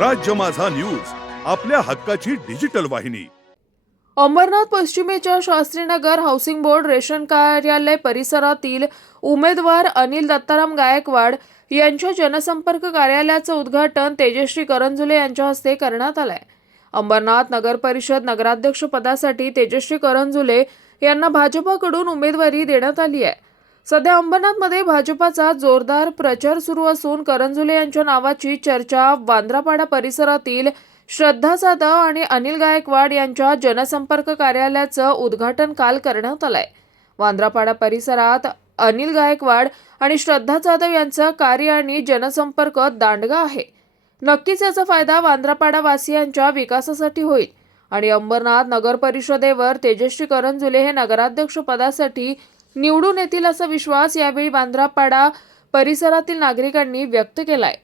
राज्य माझा न्यूज आपल्या हक्काची डिजिटल वाहिनी. अंबरनाथ पश्चिमेच्या शास्त्रीनगर हाऊसिंग बोर्ड रेशन कार्यालय परिसरातील उमेदवार अनिल दत्ताराम गायकवाड यांच्या जनसंपर्क कार्यालयाचं उद्घाटन तेजश्री करंजुले यांच्या हस्ते करण्यात आलंय. अंबरनाथ नगर परिषद नगराध्यक्ष पदासाठी तेजश्री करंजुले यांना भाजपाकडून उमेदवारी देण्यात आली आहे. सध्या अंबरनाथमध्ये भाजपाचा जोरदार प्रचार सुरू असून करंजुले यांच्या नावाची चर्चा वांद्रापाडा परिसरातील श्रद्धा जाधव आणि अनिल गायकवाड यांच्या जनसंपर्क कार्यालयाचं उद्घाटन काल करण्यात आलंय. वांद्रापाडा परिसरात अनिल गायकवाड आणि श्रद्धा जाधव यांचं कार्य आणि जनसंपर्क दांडगा आहे. नक्कीच याचा फायदा वांद्रापाडा वासियांच्या विकासासाठी होईल. आणि अंबरनाथ नगर परिषदेवर तेजश्री करंजुले हे नगराध्यक्ष पदासाठी निवडून येतील असा विश्वास यावेळी बांद्रापाडा परिसरातील नागरिकांनी व्यक्त केलाय.